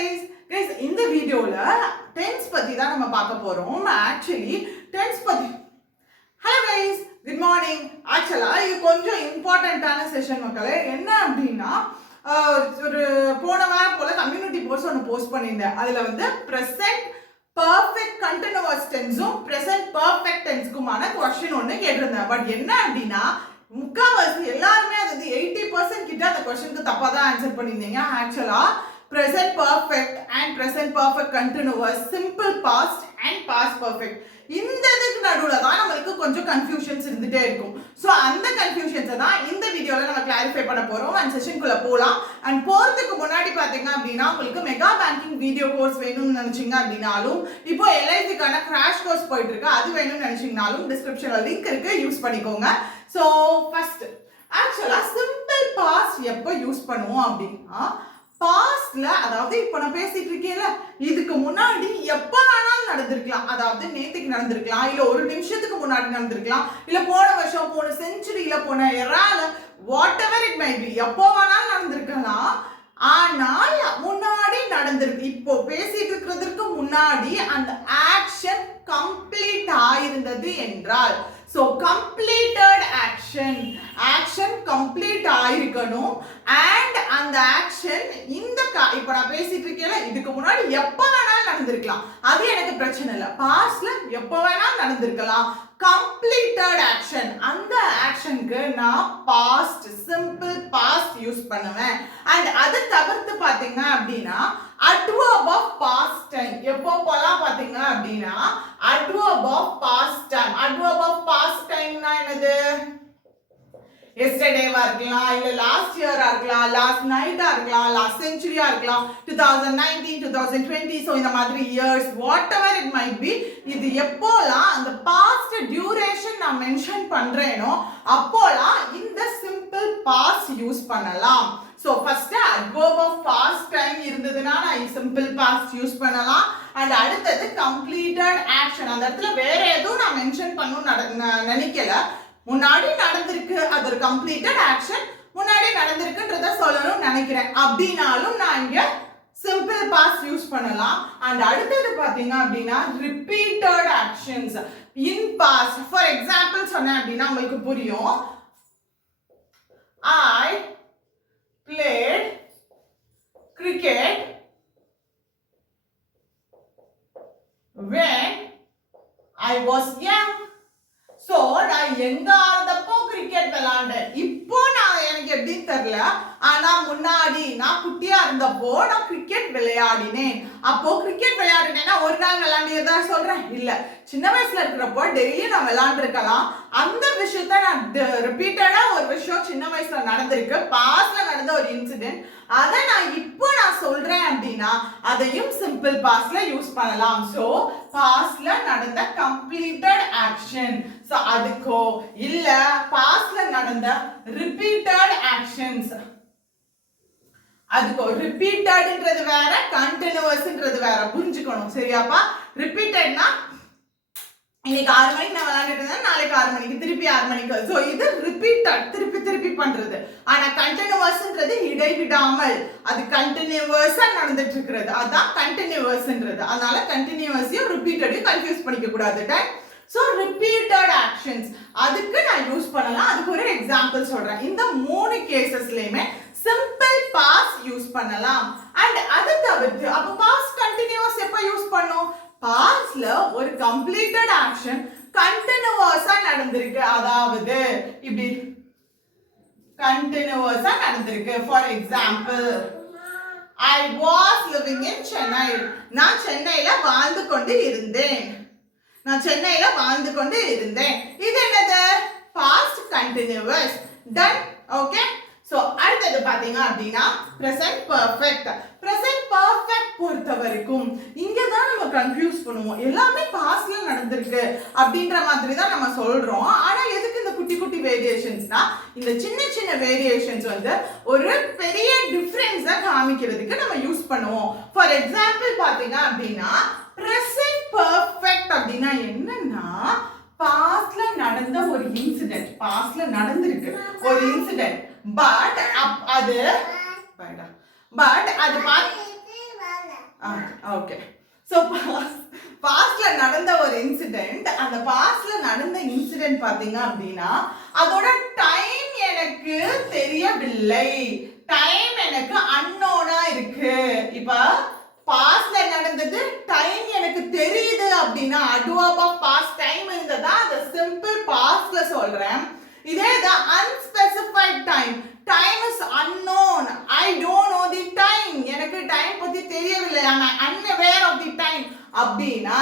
guys. Guys, in the video la tense பத்தி தான் நம்ம பார்க்க போறோம். Actually tense பத்தி. Hello guys, good morning. Actually இது கொஞ்சம் இம்பார்ட்டன்ட்டான செஷன் மக்களே. என்ன அப்படினா ஒரு போன வாரம் போல கம்யூனிட்டி போஸ்ட் ஒன்னு போஸ்ட் பண்ணிருந்தேன். அதுல வந்து present perfect continuous tenseம் present perfect tenseக்குமான क्वेश्चन ஒன்னு கேட்டிருந்தேன். பட் என்ன அப்படினா முக்காவாசி எல்லாரும் அது 80% கிட்ட அந்த क्वेश्चनக்கு தப்பா தான் ஆன்சர் பண்ணிருந்தீங்க. ஆக்சுவலா present perfect and present perfect continuous, simple past and past perfect இந்ததுக்கு நடுவுல தான் நமக்கு கொஞ்சம் கன்ஃபியூஷன்ஸ் இருந்துட்டே இருக்கும். சோ அந்த கன்ஃபியூஷன்ஸை தான் இந்த வீடியோல நம்ம கிளாரிஃபை பண்ண போறோம். அண்ட் செஷனுக்குள்ள போலாம். அண்ட் போறதுக்கு முன்னாடி பாத்தீங்க அப்படின்னா உங்களுக்கு மெகா பேங்கிங் வீடியோ கோர்ஸ் வேணும்னு நினைச்சீங்க அப்படின்னாலும் இப்போ எல்ஐசிக்கான கிராஷ் கோர்ஸ் போயிட்டு இருக்கு, அது வேணும்னு நினைச்சீங்கனாலும் டிஸ்கிரிப்ஷன்ல லிங்க் இருக்கு, யூஸ் பண்ணிக்கோங்க. சோ ஃபர்ஸ்ட் ஆக்சுவலா சிம்பிள் பாஸ்ட் எப்போ யூஸ் பண்ணுவோம் அப்படின்னா பாஸ்ட்ல, அதாவது இப்ப நான் பேசிட்டு இருக்கேன்ல இதுக்கு முன்னாடி எப்ப வேணாலும் நடந்திருக்கலாம். அதாவது நேத்துக்கு நடந்திருக்கலாம், இல்ல ஒரு நிமிஷத்துக்கு முன்னாடி நடந்திருக்கலாம், இல்ல போன வருஷம், போன செஞ்சுரியில, போன எரால, whatever it may be, எப்போ வேணாலும் நடந்திருக்கலாம். ஆனால் முன்னாடி நடந்திருக்கு, இப்போ பேசிட்டு இருக்கிறதுக்கு முன்னாடி அந்த ஆக்ஷன் கம்ப்ளீட் ஆயிருந்தது என்றால், so completed action complete ஆயிருக்கணும். and அந்த action இந்த இப்போ நான் பேசிட்டு இருக்கேன் இதுக்கு முன்னாடி எப்ப வேணாலும் நடந்திருக்கலாம், அது எனக்கு பிரச்சனை இல்லை. பாஸ்ட்ல எப்ப வேணாலும் நடந்திருக்கலாம். completed action, அந்த ஆக்ஷனுக்கு நான் பாஸ்ட் சிம்பிள் பாஸ்ட் யூஸ் பண்ணுவேன். and அது தவிர்த்து பாத்தீங்க அப்படின்னா adverb of past time எப்போ போலாம் பாத்தீங்க அப்படின்னா adverb of past time. adverb of past time னா என்னது? yesterday வா இருக்கலாம், இல்ல last year ஆ இருக்கலாம், last night ஆ இருக்கலாம், last century ஆ இருக்கலாம், 2019 2020. சோ இந்த மாதிரி years whatever it might be, இது எப்போலாம் அந்த past duration நான் மென்ஷன் பண்றேனோ அப்போலாம் இந்த simple past யூஸ் பண்ணலாம். So first adverb of past time இருந்ததுனா நான் simple past யூஸ் பண்ணலாம். and அடுத்தது completed action, அந்த இடத்துல வேற எதுவும் நான் மென்ஷன் பண்ணனும் நினைக்கல. முன்னாடி நடந்திருக்கு, அது ஒரு completed action, முன்னாடி நடந்திருக்குன்றத சொல்லணும்னு நினைக்கிறேன் அப்படினாலும் நான் இங்க simple past யூஸ் பண்ணலாம். and அடுத்தது பாத்தீங்க அப்படின்னா repeated actions in past. for example சொன்னேன் அப்படின்னா உங்களுக்கு புரியும். I played cricket when I was young. So நான் எங்க இருந்தப்போ கிரிக்கெட் விளையாண்டேன். இப்போ நான் எனக்கு எப்படி தெரியல, ஆனா முன்னாடி நான் குட்டியா இருந்தப்போ நான் கிரிக்கெட் விளையாடினேன். அப்போ கிரிக்கெட் விளையாடினேன்னா ஒரு நாள் விளையாண்டியதா சொல்றேன் இல்ல, சின்ன வயசுல இருக்கிறப்போ டெய்லி நான் விளையாண்டுருக்கலாம். அந்த விஷயத்த நான் ரிப்பீட்டடா ஒரு விஷயம் சின்ன வயசுல நடந்திருக்கு, பாஸ்ட்ல நடந்த ஒரு இன்சிடென்ட், அதை நான் இப்போ நான் சொல்றேன் அப்படின்னா அதையும் சிம்பிள் பாஸ்ட்ல யூஸ் பண்ணலாம். சோ பாஸ்ட்ல நடந்த கம்ப்ளீட்டட் ஆக்ஷன், சோ அதுக்கோ இல்ல பாஸ்ட்ல நடந்த ரிப்பீட்டட் ஆக்ஷன்ஸ், அதுக்கோ ரிப்பீட்டட்ன்றது வேற, கண்டினியூஸ்ன்றது வேற, புரிஞ்சுக்கணும் சரியாப்பா? ரிப்பீட்டட்னா இன்னைக்கு 6 மணிக்கு நான் விளையாண்டுட்டு இருந்தேன், நாளைக்கு 6 மணிக்கு, திருப்பி 6 மணிக்கு. சோ இது ரிப்பீட்டட், திருப்பி திருப்பி பண்றது. ஆனா கண்டினியூஸ்ன்றது இடைவிடாமல், அது கண்டினியூஸா நடந்துட்டு இருக்கிறது, அதான் கண்டினியூஸ்ன்றது. அதனால கண்டினியூஸையும் ரிப்பீட்டடையும் கன்ஃபியூஸ் பண்ணிக்க கூடாது. சோ ரிப்பீட்டட் ஆக்ஷன்ஸ் அதுக்கு நான் யூஸ் பண்ணலாம். அதுக்கு ஒரு எக்ஸாம்பிள் சொல்றேன். இந்த 3 கேசஸ்லயுமே சிம்பிள் பாஸ்ட் யூஸ் பண்ணலாம். and அது தவிர்த்து அப்ப பாஸ்ட் கண்டினியூஸ் எப்ப யூஸ் பண்ணோம்? பாஸ்ட்ல ஒரு கம்ப்ளீட்டட் ஆக்ஷன் கண்டினியூஸா நடந்திருக்கு, அதாவது இப்படி கண்டினியூஸா நடந்திருக்கு. For example I was living in Chennai. நான் சென்னையில வாழ்ந்து கொண்டு இருந்தேன். நான் சென்னையில வாழ்ந்து கொண்டு இருந்தேன். இது என்னது? Past continuous. Done. Okay. So அடுத்தது பாத்தீங்க அப்படின்னா present perfect. present perfect பொறுத்த வரைக்கும் இங்க தான் நம்ம கன்ஃபியூஸ் பண்ணுவோம். எல்லாமே பாஸ்ட்ல நடந்திருக்கு அப்படின்ற மாதிரி தான் நம்ம சொல்றோம். ஆனா எதுக்கு இந்த குட்டி குட்டி வேரியேஷன்ஸ்னா, இந்த சின்ன சின்ன வேரியேஷன்ஸ் வந்து ஒரு பெரிய டிஃபரன்ஸை காமிக்கிறதுக்கு நம்ம யூஸ் பண்ணுவோம். ஃபார் எக்ஸாம்பிள் பாத்தீங்க அப்படின்னா present perfect அப்படின்னா என்னன்னா பாஸ்ட்ல நடந்த ஒரு இன்சிடென்ட், பாஸ்ட்ல நடந்திருக்கு ஒரு இன்சிடென்ட், பட் அது ஓகே. ஸோ பாஸ்ட்ல நடந்த ஒரு இன்சிடென்ட், அந்த பாஸ்ட்ல நடந்த இன்சிடென்ட் பாத்தீங்க அப்படின்னா அதோட டைம் எனக்கு தெரியவில்லை, டைம் எனக்கு அன்னோனா இருக்கு. இப்ப பாஸ்ட்ல நடந்தது, டைம் எனக்கு தெரியுது அப்படின்னா அட்வர்ப் ஆஃப் பாஸ்ட் டைம் இருந்ததா அந்த சிம்பிள் பாஸ்ட்ல சொல்றேன். இதே the unspecified time, time is unknown, I don't know the time, எனக்கு டைம் பத்தி தெரியவில்லை, I am unaware of the time அப்படினா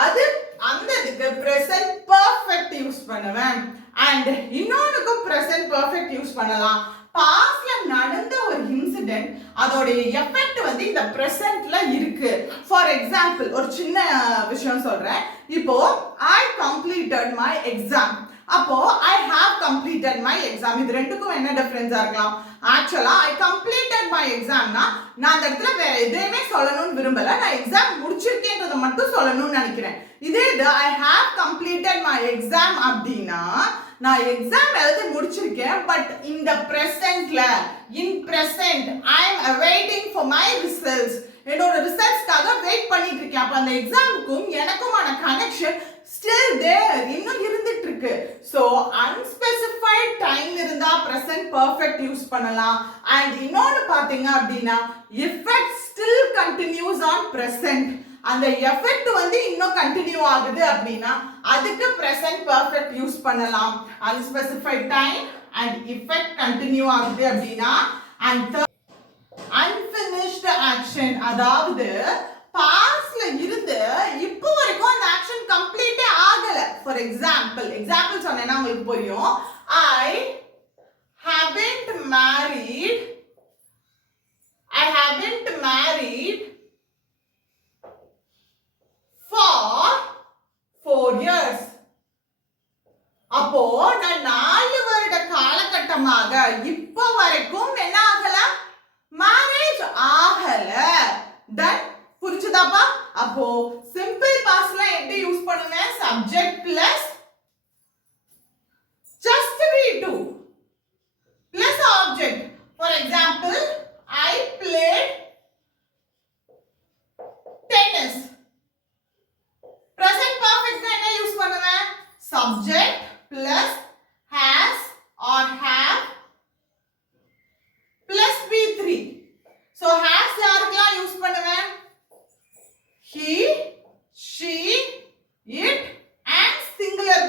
அது அந்ததுக்கு present perfect யூஸ் பண்ணுவேன். and இன்னொன்னுக்கு present perfect யூஸ் பண்ணலாம். பாஸ்ட்ல நடந்த ஒரு இன்சிடென்ட் அதோட எஃபெக்ட் வந்து இந்த பிரசன்ட்ல இருக்கு. ஃபார் எக்ஸாம்பிள் ஒரு சின்ன விஷயம் சொல்றேன். இப்போ I completed my exam, அப்போ I have completed my exam, இது ரெண்டுக்கும் என்ன டிஃபரன்ஸா இருக்கலாம்? ஆக்சுவலா I completed my examனா நான் அந்த இடத்துல வேற எதையுமே சொல்லணும்னு விரும்பல, நான் எக்ஸாம் முடிச்சிருக்கேன்றதை மட்டும் சொல்லணும்னு நினைக்கிறேன். இதே இது I have completed my exam அப்படின்னா நான் எக்ஸாம் எழுதி முடிச்சிருக்கேன், பட் இந்த பிரசன்ட்ல in present I am awaiting for my results, என்னோட ரிசல்ட்ஸ்க்காக வெயிட் பண்ணிட்டு இருக்கேன். அப்ப அந்த எக்ஸாமுக்கும் எனக்குமான கனெக்ஷன் still there, இன்னும் இருந்துட்டு இருக்கு. so unspecified time இருந்தா present perfect யூஸ் பண்ணலாம். and இன்னொன்னு பாத்தீங்க அப்படின்னா effect still continues on present, அந்த எஃபெக்ட் வந்து இன்னும் கண்டினியூ ஆகுது அப்படின்னா அதுக்கு present perfect யூஸ் பண்ணலாம். unspecified time and effect continue ஆகுது அப்படின்னா and unfinished action, அதாவது பாஸ்ட்ல இருந்து இப்போ வரைக்கும் அந்த ஆக்ஷன் கம்ப்ளீட்டே ஆகல. ஃபார் எக்ஸாம்பிள் சொன்னேன்னா உங்களுக்கு புரியும். I haven't married for 4 years. அப்போ நான் 4 வருட காலகட்டமாக இப்போ வரைக்கும் என்ன ஆகல, மேரேஜ் ஆகல. தட் புரிஞ்சுதாப்பா? அப்போ சிம்பிள் பாஸ்ட்ல எப்படி யூஸ் பண்ணுவேன்? Subject plus just V2 plus object. For example, I played tennis. Present perfect என்ன யூஸ் பண்ணுவேன்? Subject plus has or have plus V3. So has யாருக்கெல்லாம் யூஸ் பண்ணுவேன்? He, she, it and singular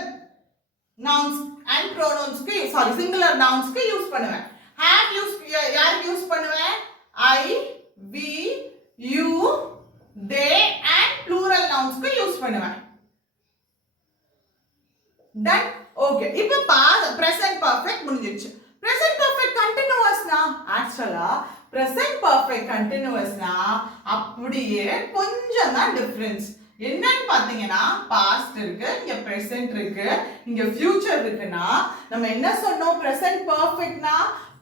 nouns and pronouns க்கு singular nouns க்கு use பண்ணுவேன். have use யாருக்கு use பண்ணுவேன்? I, we, you, they and plural nouns க்கு use பண்ணுவேன். done. okay, இப்போ present perfect முடிஞ்சிருச்சு. present perfect continuousனா ஆக்சுவலா present perfect continuousனா அப்படியே கொஞ்சம் தான் டிஃபரன்ஸ். என்னன்னு பாத்தீங்கன்னா பாஸ்ட் இருக்கு, இங்க present இருக்கு, இங்க future இருக்குன்னா நம்ம என்ன சொன்னோம்? present perfectனா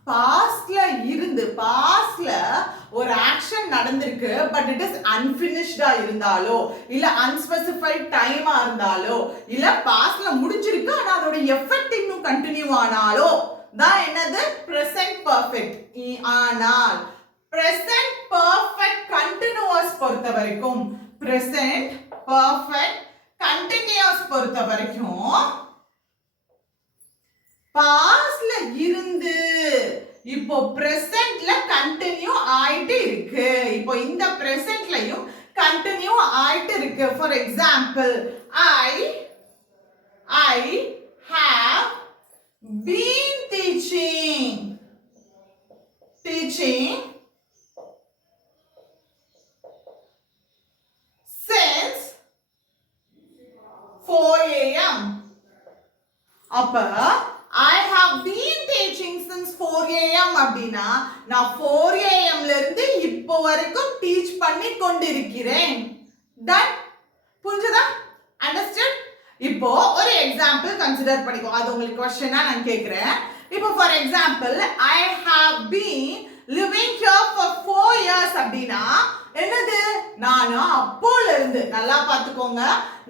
பாஸ்ட்ல இருந்து பாஸ்ட்ல ஒரு ஆக்ஷன் நடந்திருக்கு, பட் இட் இஸ் அன்பினிஷ்டா இருந்தாலோ இல்ல அன்ஸ்பெசிஃபைட் டைமா இருந்தாலோ இல்ல பாஸ்ட்ல முடிஞ்சிருக்கு ஆனா அதோட எஃபெக்ட் இன்னும் கண்டினியூ ஆனாலோ தான் என்னது? present perfect. ஆனால் present perfect continuous பொறுத்த வரைக்கும், present perfect continuous பொறுத்த வரைக்கும் பாஸ்ட்ல இருந்து இப்போ பிரசன்ட்ல கண்டினியூ ஆயிட்டு இருக்கு. இப்போ இந்த பிரசன்ட்லயும் கண்டினியூ ஆயிட்டு இருக்கு. For example I have been teaching since 4 AM. அப்ப I have been teaching since 4 AM அப்படின்னா நான் 4 AM ல இருந்து இப்போ வரைக்கும் டீச் பண்ணி கொண்டிருக்கிறேன். தட் புரிஞ்சதா? அண்டர்ஸ்டாண்ட்? இப்போ ஒரு எக்ஸாம்பிள் கன்சிடர் பண்ணிக்கோ, அது உங்களுக்கு क्वेश्चनா நான் கேக்குறேன். இப்போ for example I have been living here for 4 years அப்படின்னா என்னது? நான் அப்போல இருந்து நல்லா பாத்துக்கோங்க,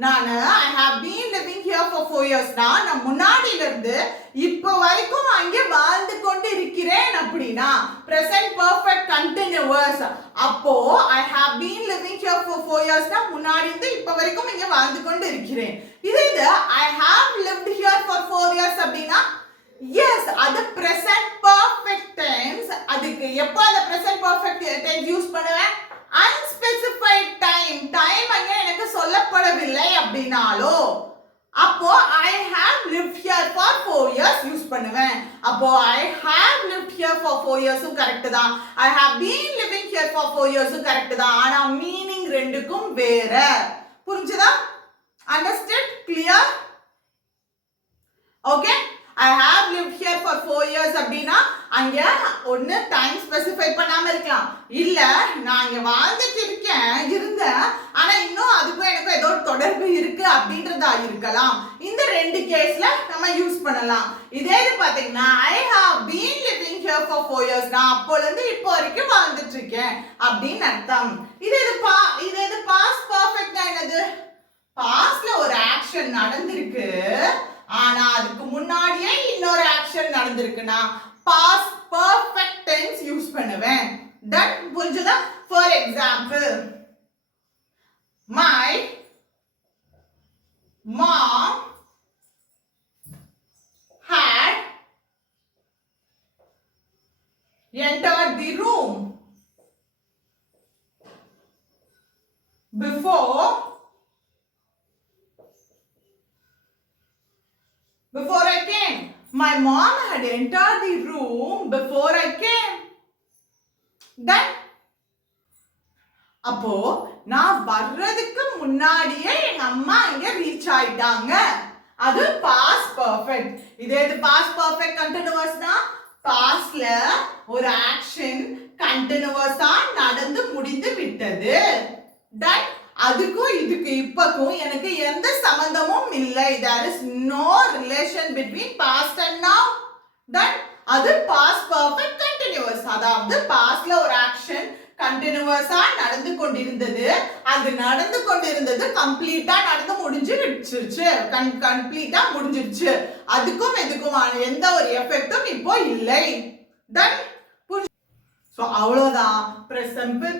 நான் I have been living here for 4 years நான் முன்னாடில இருந்து இப்போ வரைக்கும் அங்கே வாழ்ந்து கொண்டு இருக்கிறேன் அப்படின்னா present perfect continuous. அப்போ I have have been living here for 4 years னா முன்னாடி இருந்து இப்ப வரைக்கும் இங்க வாழ்ந்து கொண்டு இருக்கிறேன். இது I have lived here for 4 years அப்படினா yes, அது present perfect tense. அதுக்கு எப்ப அந்த present perfect tense யூஸ் பண்ணுவேன்? unspecified time. time அங்க எனக்கு சொல்லப்படவில்லை அப்படினாலோ அப்போ I have lived here for 4 years use பண்ணுவேன். அப்போ I have lived here for 4 years correct தான். I have been living here for 4 years correct தான். ஆனா மீனிங் ரெண்டுக்கும் வேற. புரிஞ்சுதா? Understood? Clear? Okay? I have lived here for 4 years அப்படினா அங்க ஒன்னு டைம் ஸ்பெசிஃபை பண்ணாம இருக்கலாம். இல்ல நான் இங்க வாழ்ந்துட்டு இருந்தேன் ஆனா இன்னும் அதுக்கும் எனக்கு ஏதோ தொடர்பு இருக்கு அப்படின்றதா இருக்கலாம். இந்த ரெண்டு கேஸ்ல நம்ம யூஸ் பண்ணலாம். இதே இது பாத்தீங்கன்னா I have been living here for 4 years நான் அப்போல இருந்து இப்போ வரைக்கும் வாழ்ந்துட்டு இருக்கேன் அப்படின்னு அர்த்தம். இதே இது பாஸ்ட் பெர்ஃபெக்ட்டா என்னது? பாஸ்ட்ல ஒரு ஆக்ஷன் நடந்திருக்கு ஆனா அதுக்கு முன்னாடியே இன்னொரு ஆக்ஷன் நடந்திருக்குனா past perfect tense யூஸ் பண்ணுவேன். Done? புரிஞ்சுதா? For example, my mom had entered the room before I came. My mom had entered the room before I came. Done? அப்போ நான் வர்றதுக்கு முன்னாடியே எங்க அம்மா இங்க ரீச் ஆயிட்டாங்க. அது பாஸ்ட் பெர்ஃபெக்ட். இதே பாஸ்ட் பெர்ஃபெக்ட் கண்டினியூஸ்னா பாஸ்ட்ல ஒரு ஆக்ஷன் கண்டினியூஸா நடந்து முடிந்து விட்டது. Done? அதுக்கும் இதுக்கு இப்பக்கும் எனக்கு எந்த சம்பந்தமும் இல்லை. there is no relation between past and now. Done? அது past perfect continuous. அதாவது pastல ஒரு ஆக்ஷன் கண்டினியூஸா நடந்து கொண்டிருந்தது. அது நடந்து கொண்டிருந்தது கம்ப்ளீட்டா நடந்து முடிஞ்சிருச்சு. கம்ப்ளீட்டா முடிஞ்சிருச்சு. அதுக்கும் இதுக்கும் எந்த ஒரு எஃபெக்டும் இப்போ இல்லை. Done? So அவ்வளவுதான். simple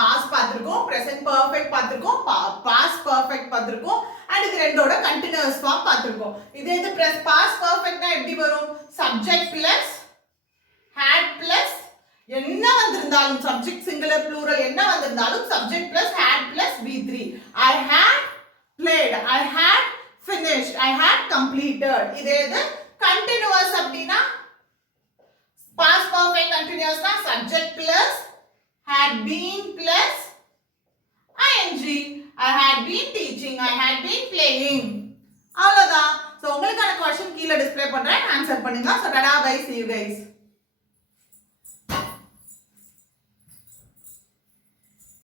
past பார்த்திருக்கோம், present perfect பார்த்திருக்கோம், past perfect பார்த்திருக்கோம் and இது ரெண்டோட continuous form பார்த்திருக்கோம். இதே இது past perfect னா எப்படி வரும்? subject plus had plus என்ன வந்திருந்தாலும் subject singular plural என்ன வந்திருந்தாலும் subject plus had plus V3. I had played, I had finished, I had completed. இதே இது continuous அப்படினா past perfect continuous na subject plus had been plus ing. I had been teaching, I had been playing. அவ்வளவுதான். So உங்களுக்கான question கீழ display பண்றேன், answer பண்ணுங்க. So tada, bye, see you guys.